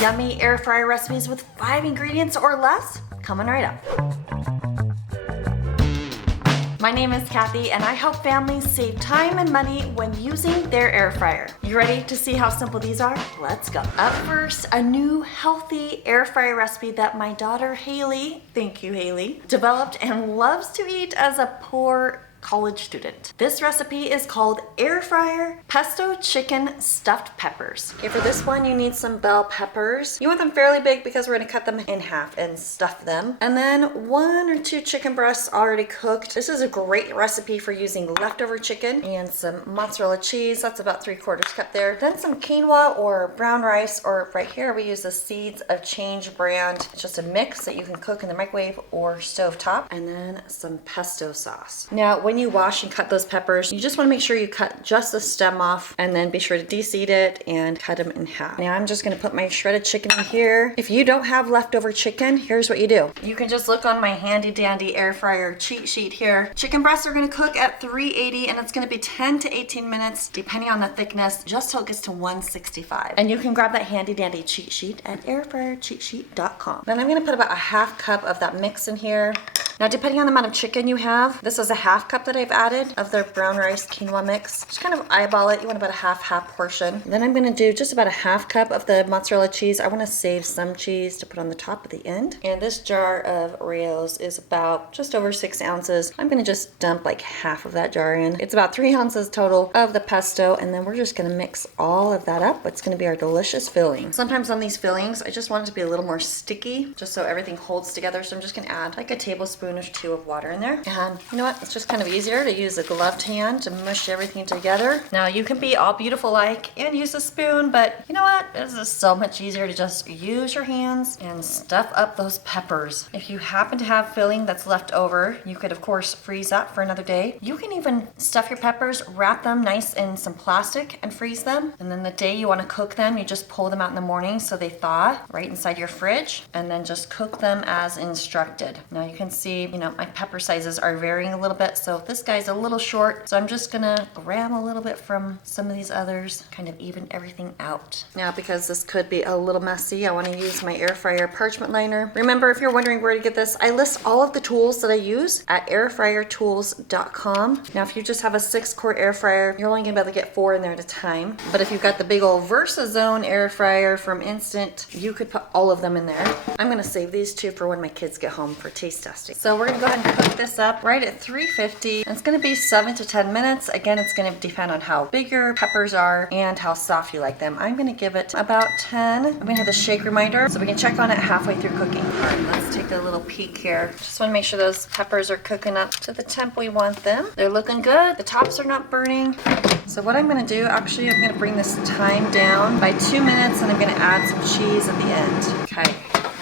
Yummy air fryer recipes with 5 ingredients or less, coming right up. My name is Kathy and I help families save time and money when using their air fryer. You ready to see how simple these are? Let's go. Up first, a new healthy air fryer recipe that my daughter Haley, thank you Haley, developed and loves to eat as a poor college student. This recipe is called air fryer pesto chicken stuffed peppers. Okay, for this one you need some bell peppers. You want them fairly big because we're going to cut them in half and stuff them. And then 1 or 2 chicken breasts already cooked. This is a great recipe for using leftover chicken and some mozzarella cheese. That's about 3/4 cup there. Then some quinoa or brown rice, or right here we use the Seeds of Change brand. It's just a mix that you can cook in the microwave or stovetop. And then some pesto sauce. Now when you wash and cut those peppers, you just want to make sure you cut just the stem off and then be sure to de-seed it and cut them in half. Now I'm just going to put my shredded chicken in here. If you don't have leftover chicken, here's what you do. You can just look on my handy dandy air fryer cheat sheet here. Chicken breasts are going to cook at 380 and it's going to be 10 to 18 minutes depending on the thickness, just till it gets to 165. And you can grab that handy dandy cheat sheet at airfryercheatsheet.com. Then I'm going to put about a 1/2 cup of that mix in here. Now, depending on the amount of chicken you have, this is a 1/2 cup that I've added of the brown rice quinoa mix. Just kind of eyeball it. You want about a half portion. Then I'm going to do just about a 1/2 cup of the mozzarella cheese. I want to save some cheese to put on the top at the end. And this jar of Oreos is about just over 6 ounces. I'm going to just dump like half of that jar in. It's about 3 ounces total of the pesto, and then we're just going to mix all of that up. It's going to be our delicious filling. Sometimes on these fillings, I just want it to be a little more sticky, just so everything holds together. So I'm just going to add like a tablespoon or 2 of water in there. And you know what? It's just kind of easier to use a gloved hand to mush everything together. Now you can be all beautiful like and use a spoon, but you know what? This is so much easier to just use your hands and stuff up those peppers. If you happen to have filling that's left over, you could of course freeze that for another day. You can even stuff your peppers, wrap them nice in some plastic and freeze them. And then the day you want to cook them, you just pull them out in the morning so they thaw right inside your fridge, and then just cook them as instructed. Now you can see, you know, my pepper sizes are varying a little bit, so this guy's a little short, so I'm just gonna grab a little bit from some of these others, kind of even everything out. Now, because this could be a little messy, I want to use my air fryer parchment liner. Remember, if you're wondering where to get this, I list all of the tools that I use at airfryertools.com. Now, if you just have a 6-quart air fryer, you're only gonna be able to get 4 in there at a time. But if you've got the big old VersaZone air fryer from Instant, you could put all of them in there. I'm gonna save these 2 for when my kids get home for taste testing. So we're gonna go ahead and cook this up right at 350. And it's gonna be 7 to 10 minutes. Again, it's gonna depend on how big your peppers are and how soft you like them. I'm gonna give it about 10. I'm gonna have the shake reminder so we can check on it halfway through cooking. All right, let's take a little peek here. Just wanna make sure those peppers are cooking up to the temp we want them. They're looking good. The tops are not burning. So what I'm gonna do, actually, I'm gonna bring this time down by 2 minutes, and I'm gonna add some cheese at the end. Okay.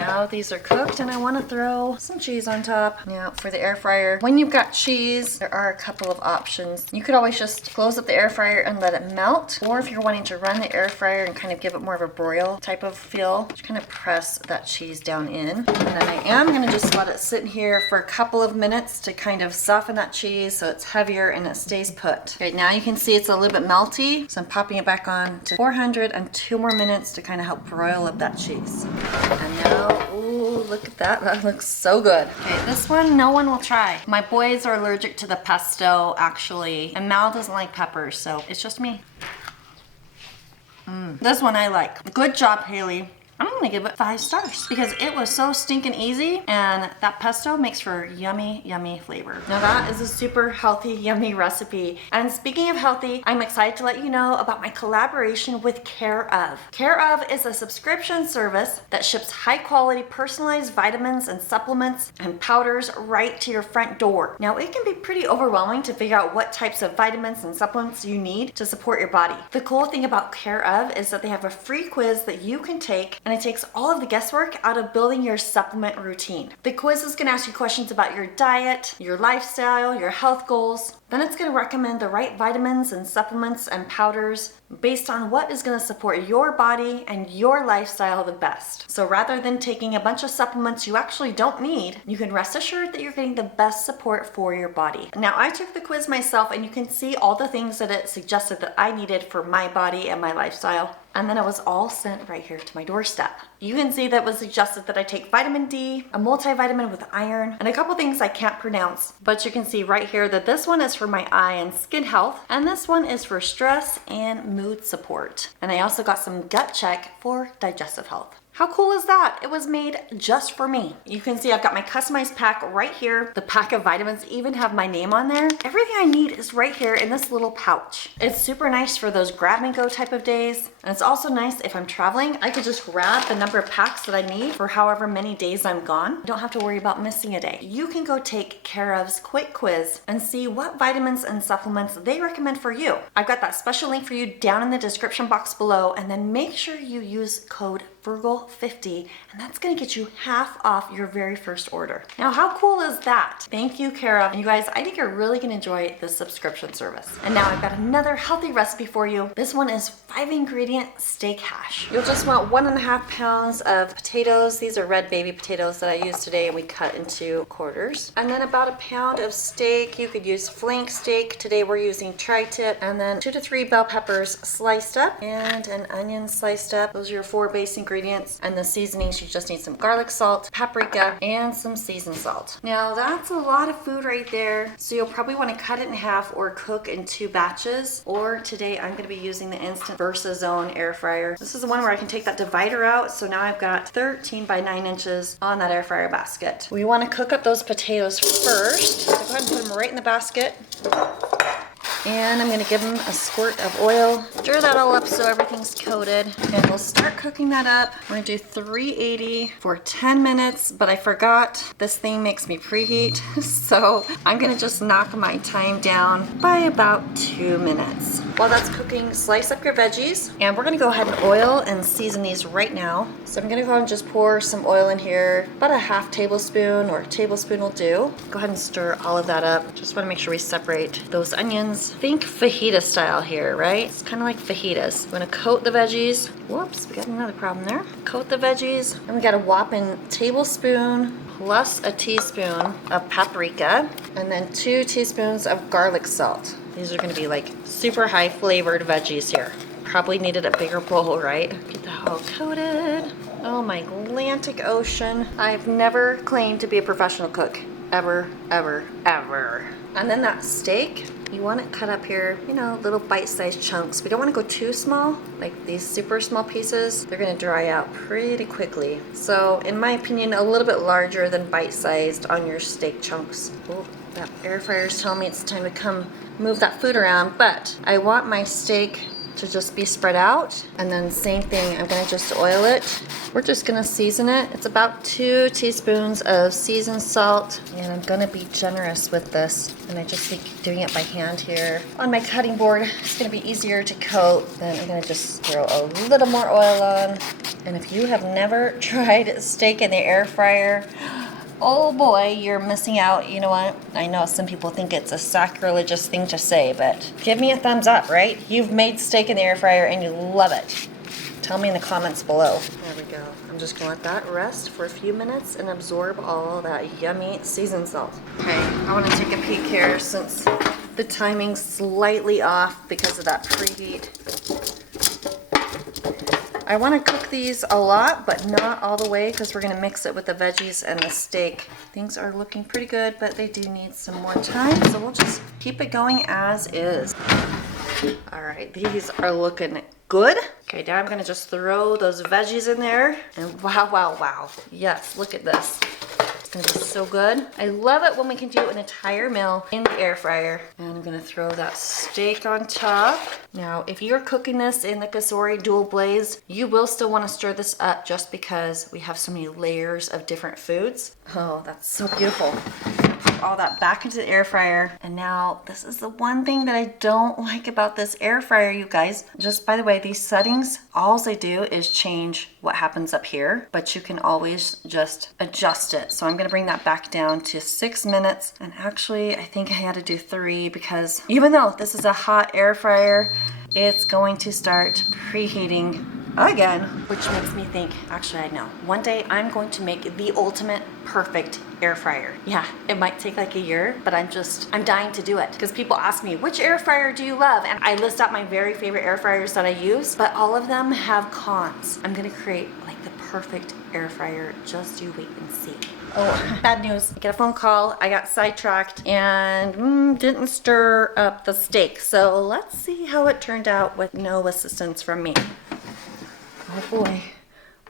Now these are cooked and I want to throw some cheese on top. Now for the air fryer, when you've got cheese, there are a couple of options. You could always just close up the air fryer and let it melt, or if you're wanting to run the air fryer and kind of give it more of a broil type of feel, just kind of press that cheese down in. And then I am going to just let it sit here for a couple of minutes to kind of soften that cheese so it's heavier and it stays put. Okay, now you can see it's a little bit melty, so I'm popping it back on to 400 and 2 more minutes to kind of help broil up that cheese. And now, ooh, look at that. That looks so good. Okay, this one no one will try. My boys are allergic to the pesto, actually, and Mal doesn't like peppers, so it's just me. This one I like. Good job, Haley. I'm gonna give it 5 stars because it was so stinking easy, and that pesto makes for yummy, yummy flavor. Now that is a super healthy, yummy recipe. And speaking of healthy, I'm excited to let you know about my collaboration with Care Of. Care Of is a subscription service that ships high quality personalized vitamins and supplements and powders right to your front door. Now it can be pretty overwhelming to figure out what types of vitamins and supplements you need to support your body. The cool thing about Care Of is that they have a free quiz that you can take, and it takes all of the guesswork out of building your supplement routine. The quiz is going to ask you questions about your diet, your lifestyle, your health goals. Then it's going to recommend the right vitamins and supplements and powders based on what is going to support your body and your lifestyle the best. So rather than taking a bunch of supplements you actually don't need, you can rest assured that you're getting the best support for your body. Now, I took the quiz myself, and you can see all the things that it suggested that I needed for my body and my lifestyle. And then it was all sent right here to my doorstep. You can see that it was suggested that I take vitamin D, a multivitamin with iron, and a couple things I can't pronounce. But you can see right here that this one is for my eye and skin health, and this one is for stress and mood support. And I also got some gut check for digestive health. How cool is that? It was made just for me. You can see I've got my customized pack right here. The pack of vitamins even have my name on there. Everything I need is right here in this little pouch. It's super nice for those grab and go type of days. And it's also nice if I'm traveling, I could just grab the number of packs that I need for however many days I'm gone. I don't have to worry about missing a day. You can go take Care of's quick quiz and see what vitamins and supplements they recommend for you. I've got that special link for you down in the description box below, and then make sure you use code FRYGAL50, and that's gonna get you half off your very first order. Now, how cool is that? Thank you, Care of. And you guys, I think you're really gonna enjoy this subscription service. And now I've got another healthy recipe for you. This one is 5-ingredient steak hash. You'll just want 1.5 pounds of potatoes. These are red baby potatoes that I used today, and we cut into quarters. And then about 1 pound of steak. You could use flank steak. Today we're using tri-tip. And then 2 to 3 bell peppers sliced up and an onion sliced up. Those are your 4 base ingredients. And the seasonings, you just need some garlic salt, paprika, and some seasoned salt. Now that's a lot of food right there. So you'll probably want to cut it in half or cook in 2 batches. Or today I'm going to be using the Instant VersaZone air fryer. This is the one where I can take that divider out. So now I've got 13 by 9 inches on that air fryer basket. We want to cook up those potatoes first. So go ahead and put them right in the basket. And I'm gonna give them a squirt of oil. Stir that all up so everything's coated. And we'll start cooking that up. We're gonna do 380 for 10 minutes, but I forgot this thing makes me preheat. So I'm gonna just knock my time down by about 2 minutes. While that's cooking, slice up your veggies. And we're gonna go ahead and oil and season these right now. So I'm gonna go ahead and just pour some oil in here. About a half tablespoon or a tablespoon will do. Go ahead and stir all of that up. Just wanna make sure we separate those onions. Think fajita style here, right? It's kind of like fajitas. I'm gonna coat the veggies. Whoops, we got another problem there. Coat the veggies, and we got a whopping tablespoon plus a teaspoon of paprika, and then 2 teaspoons of garlic salt. These are gonna be like super high flavored veggies here. Probably needed a bigger bowl, right? Get that all coated. Oh my Atlantic Ocean. I've never claimed to be a professional cook. Ever, ever, ever. And then that steak, you want it cut up here, you know, little bite-sized chunks. We don't want to go too small, like these super small pieces. They're going to dry out pretty quickly. So, in my opinion, a little bit larger than bite-sized on your steak chunks. Oh, that air fryer is telling me it's time to come move that food around, but I want my steak to just be spread out. And then same thing, I'm gonna just oil it. We're just gonna season it. It's about 2 teaspoons of seasoned salt, and I'm gonna be generous with this. And I just like doing it by hand here on my cutting board. It's gonna be easier to coat. Then I'm gonna just throw a little more oil on. And if you have never tried steak in the air fryer, oh boy, you're missing out. You know what? I know some people think it's a sacrilegious thing to say, but give me a thumbs up, right? You've made steak in the air fryer and you love it. Tell me in the comments below. There we go. I'm just gonna let that rest for a few minutes and absorb all that yummy seasoned salt. Okay, I wanna take a peek here since the timing's slightly off because of that preheat. I want to cook these a lot, but not all the way because we're going to mix it with the veggies and the steak. Things are looking pretty good, but they do need some more time, so we'll just keep it going as is. All right, these are looking good. Okay, now I'm going to just throw those veggies in there, and wow, wow, wow. Yes, look at this. It's gonna be so good. I love it when we can do an entire meal in the air fryer. And I'm gonna throw that steak on top. Now, if you're cooking this in the Cazori dual blaze, you will still wanna stir this up just because we have so many layers of different foods. Oh, that's so beautiful. Put all that back into the air fryer. And now, this is the one thing that I don't like about this air fryer, you guys. Just by the way, these settings, all they do is change what happens up here, but you can always just adjust it. So I'm gonna bring that back down to 6 minutes. And actually, I think I had to do 3 because even though this is a hot air fryer, it's going to start preheating again. Which makes me think, actually I know, one day I'm going to make the ultimate perfect air fryer. Yeah, it might take like a year, but I'm dying to do it. Because people ask me, which air fryer do you love? And I list out my very favorite air fryers that I use, but all of them have cons. I'm gonna create like the perfect air fryer. Just you wait and see. Oh, bad news. I get a phone call, I got sidetracked and didn't stir up the steak. So let's see how it turned out with no assistance from me. Oh boy.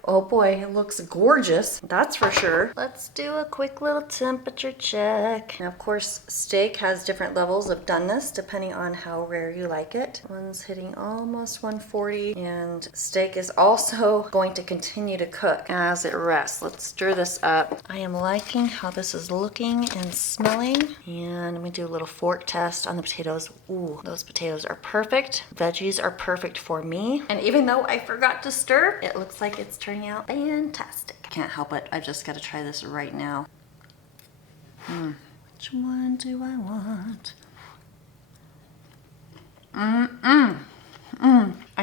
Oh boy, it looks gorgeous, that's for sure. Let's do a quick little temperature check. Now, of course, steak has different levels of doneness depending on how rare you like it. One's hitting almost 140, and steak is also going to continue to cook as it rests. Let's stir this up. I am liking how this is looking and smelling. And let me do a little fork test on the potatoes. Ooh, those potatoes are perfect. Veggies are perfect for me. And even though I forgot to stir, it looks like it's turning out fantastic. Can't help it. I've just got to try this right now. Which one do I want? I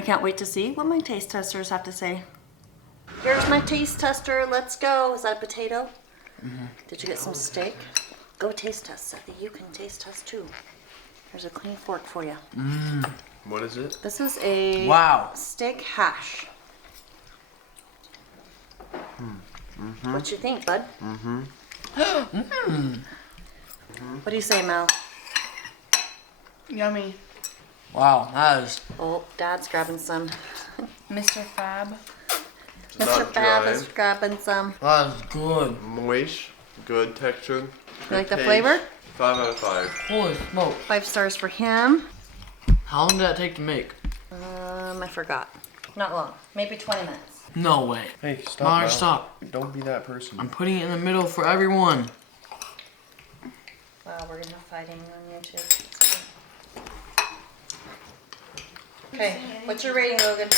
can't wait to see what my taste testers have to say. Here's my taste tester. Let's go. Is that a potato? Did you get some steak? Go taste test, Sethy. You can taste test too. There's a clean fork for you. What is it? This is a steak hash. What you think, bud? What do you say, Mel? Yummy. Wow, that is... Oh, Dad's grabbing some. Mr. Fab. Mr. Fab is grabbing some. That is good. Moist, good texture. You like the flavor? 5 out of 5. Holy smoke. 5 stars for him. How long did that take to make? I forgot. Not long. Maybe 20 minutes. No way. Hey, stop. Mom, now. stop. Don't be that person. I'm putting it in the middle for everyone. Wow, we're gonna have fighting on YouTube. Okay, what's your rating, Logan?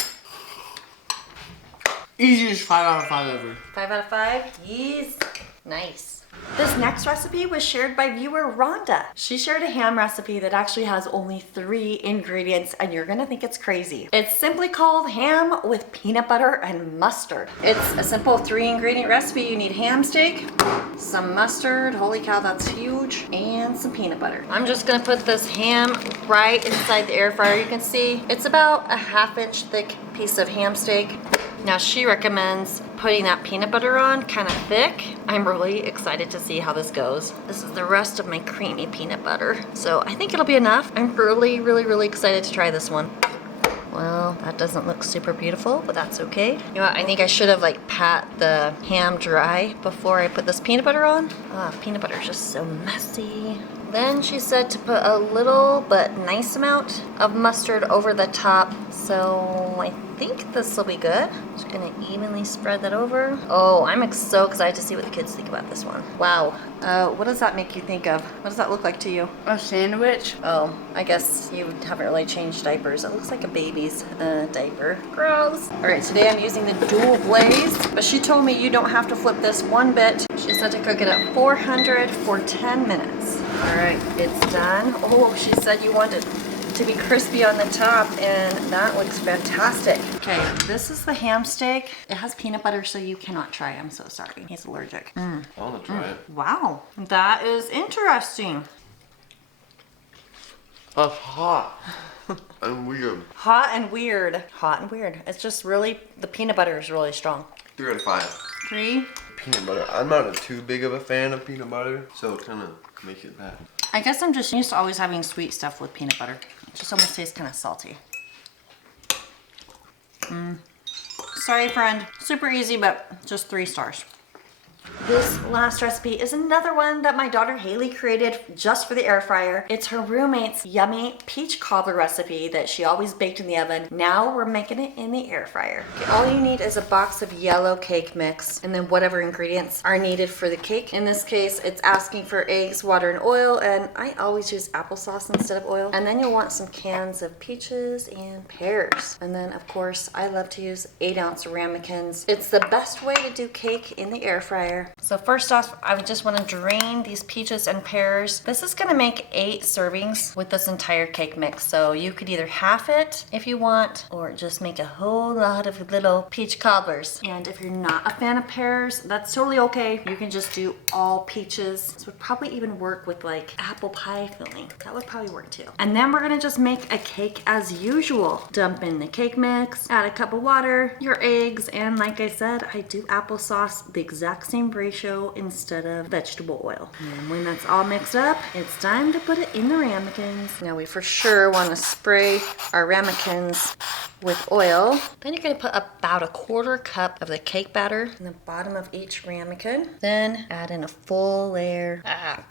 Easiest 5 out of 5 ever. 5 out of 5? Yes. Nice. This next recipe was shared by viewer Rhonda. She shared a ham recipe that actually has only 3 ingredients, and you're gonna think it's crazy. It's simply called ham with peanut butter and mustard. It's a simple 3-ingredient recipe. You need ham steak, some mustard, holy cow, that's huge, and some peanut butter. I'm just gonna put this ham right inside the air fryer. You can see it's about a 1/2 inch thick piece of ham steak. Now she recommends putting that peanut butter on kind of thick. I'm really excited to see how this goes. This is the rest of my creamy peanut butter. So I think it'll be enough. I'm really excited to try this one. Well, that doesn't look super beautiful, but that's okay. You know what, I think I should have like pat the ham dry before I put this peanut butter on. Peanut butter is just so messy. Then she said to put a little but nice amount of mustard over the top. So I think this will be good. Just gonna evenly spread that over. Oh, I'm so excited to see what the kids think about this one. Wow, what does that make you think of? What does that look like to you? A sandwich. Oh, I guess you haven't really changed diapers. It looks like a baby's diaper. Gross. All right, today I'm using the dual blaze, but she told me you don't have to flip this one bit. She said to cook it at 400 for 10 minutes. All right, it's done. Oh, she said you want it to be crispy on the top, and that looks fantastic. Okay, this is the ham steak. It has peanut butter, so you cannot try. I'm so sorry. He's allergic. I want to try it. Wow, that is interesting. That's hot. And weird. Hot and weird. Hot and weird. It's just really, the peanut butter is really strong. 3 out of 5. 3. Peanut butter. I'm not too big of a fan of peanut butter, so it kind of makes it bad. I guess I'm just used to always having sweet stuff with peanut butter. It just almost tastes kind of salty. Sorry, friend. Super easy, but just 3 stars. This last recipe is another one that my daughter Haley created just for the air fryer. It's her roommate's yummy peach cobbler recipe that she always baked in the oven. Now we're making it in the air fryer. Okay, all you need is a box of yellow cake mix and then whatever ingredients are needed for the cake. In this case, it's asking for eggs, water, and oil, and I always use applesauce instead of oil. And then you'll want some cans of peaches and pears. And then, of course, I love to use 8-ounce ramekins. It's the best way to do cake in the air fryer. fryer. So first off, I would just want to drain these peaches and pears. This is going to make 8 servings with this entire cake mix. So you could either half it if you want, or just make a whole lot of little peach cobblers. And if you're not a fan of pears, that's totally okay. You can just do all peaches. This would probably even work with like apple pie filling. That would probably work too. And then we're gonna just make a cake as usual. Dump in the cake mix, add a cup of water, your eggs, and like I said, I do applesauce the exact same ratio instead of vegetable oil. And when that's all mixed up, it's time to put it in the ramekins. Now we for sure want to spray our ramekins with oil. Then you're gonna put about a 1/4 cup of the cake batter in the bottom of each ramekin. Then add in a full layer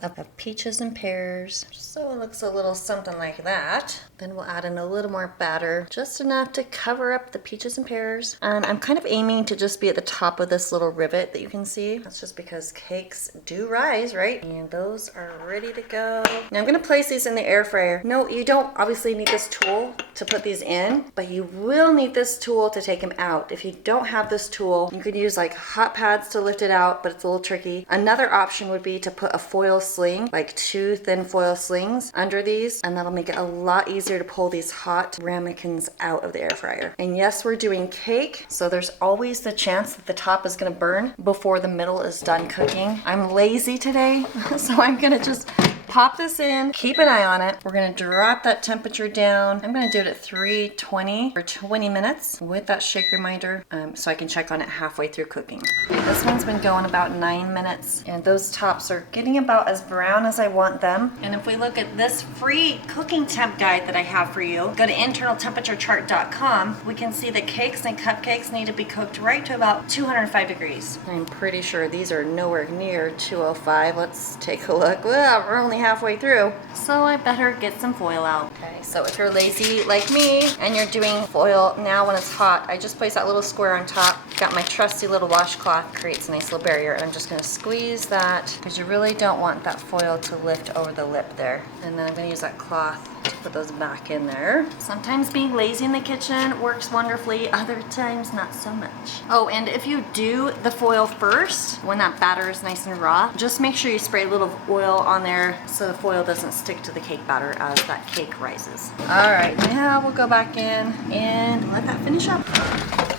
of peaches and pears, so it looks a little something like that. Then we'll add in a little more batter, just enough to cover up the peaches and pears. And I'm kind of aiming to just be at the top of this little rivet that you can see. That's just because cakes do rise, right? And those are ready to go. Now I'm gonna place these in the air fryer. No, you don't obviously need this tool to put these in, but you will need this tool to take them out. If you don't have this tool, you could use like hot pads to lift it out, but it's a little tricky. Another option would be to put a foil sling, like 2 thin foil slings under these, and that'll make it a lot easier to pull these hot ramekins out of the air fryer. And yes, we're doing cake, so there's always the chance that the top is gonna burn before the middle is done cooking. I'm lazy today, so I'm gonna just pop this in, keep an eye on it. We're gonna drop that temperature down. I'm gonna do it at 320 for 20 minutes with that shake reminder, so I can check on it halfway through cooking. Okay, this one's been going about 9 minutes, and those tops are getting about as brown as I want them. And if we look at this free cooking temp guide that I have for you, go to internaltemperaturecharts.com, we can see that cakes and cupcakes need to be cooked right to about 205 degrees. I'm pretty sure these are nowhere near 205. Let's take a look. Well, we're only halfway through, so I better get some foil out. Okay, so if you're lazy like me and you're doing foil now when it's hot, I just place that little square on top. Got my trusty little washcloth, creates a nice little barrier, and I'm just gonna squeeze that because you really don't want that foil to lift over the lip there. And then I'm gonna use that cloth to put those back in there. Sometimes being lazy in the kitchen works wonderfully, other times not so much. Oh, and if you do the foil first, when that batter is nice and raw, just make sure you spray a little oil on there so the foil doesn't stick to the cake batter as that cake rises. All right, now we'll go back in and let that finish up.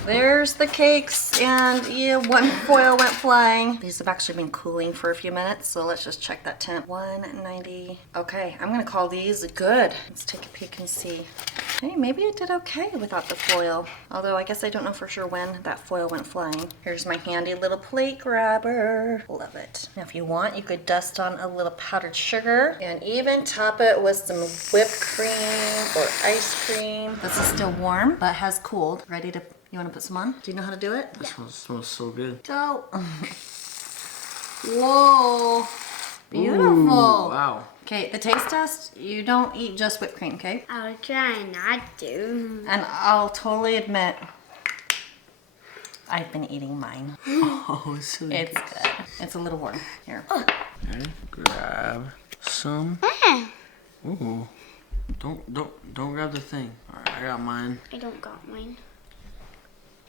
There's the cakes, and yeah, one foil went flying. These have actually been cooling for a few minutes, so let's just check that temp. 190. Okay, I'm gonna call these good. Let's take a peek and see. Hey, maybe I did okay without the foil. Although I guess I don't know for sure when that foil went flying. Here's my handy little plate grabber. Love it. Now if you want, you could dust on a little powdered sugar and even top it with some whipped cream or ice cream. This is still warm, but has cooled. Ready to, you wanna put some on? Do you know how to do it? This one smells so good. Go. Whoa. Beautiful. Ooh, wow. Okay, the taste test, you don't eat just whipped cream, okay? I'll try not to. And I'll totally admit, I've been eating mine. Oh, it's so It's good. It's a little warm. Here. Okay, grab some. Ooh. Don't grab the thing. Alright, I got mine. I don't got mine.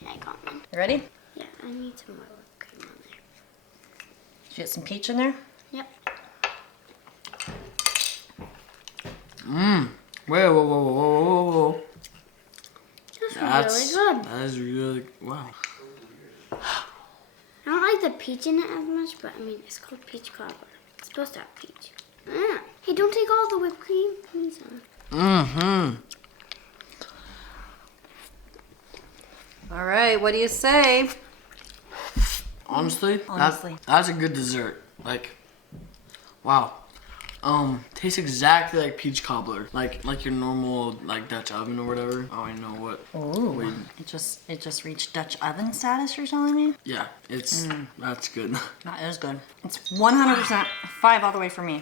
I got mine. You ready? Yeah, I need some more whipped cream on there. Did you get some peach in there? Yep. Mmm. Whoa. That's really good. That is really, wow. I don't like the peach in it as much, but I mean, it's called peach cobbler. It's supposed to have peach. Hey, don't take all the whipped cream. Give me some. Mm-hmm. All right, what do you say? Honestly, Honestly. that's a good dessert. Like, wow. Tastes exactly like peach cobbler, like your normal like Dutch oven or whatever. Oh, I know what. Ooh, it just reached Dutch oven status. You're telling me? Yeah, it's that's good. That is good. It's 100% 5 all the way for me.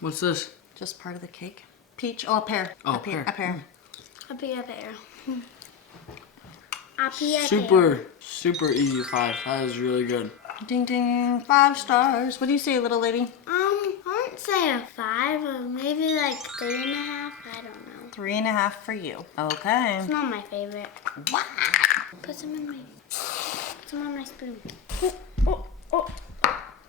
What's this? Just part of the cake. Peach. Oh, a pear. Oh, a pear. pear. A pear. A pear. A pear. Super easy 5. That is really good. Ding ding. 5 stars. What do you say, little lady? I wouldn't say a 5, or maybe like 3.5. I don't know. 3.5 for you. Okay. It's not my favorite. Wow. Put some on my spoon.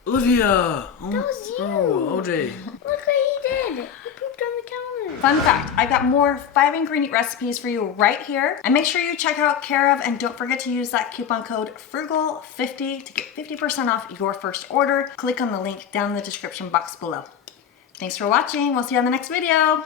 Olivia! Oh, That was you. Oh, OJ. Look what he did. He pooped on the counter. Fun fact, I've got more 5 ingredient recipes for you right here. And make sure you check out Care of, and don't forget to use that coupon code FRUGAL50 to get 50% off your first order. Click on the link down in the description box below. Thanks for watching. We'll see you on the next video.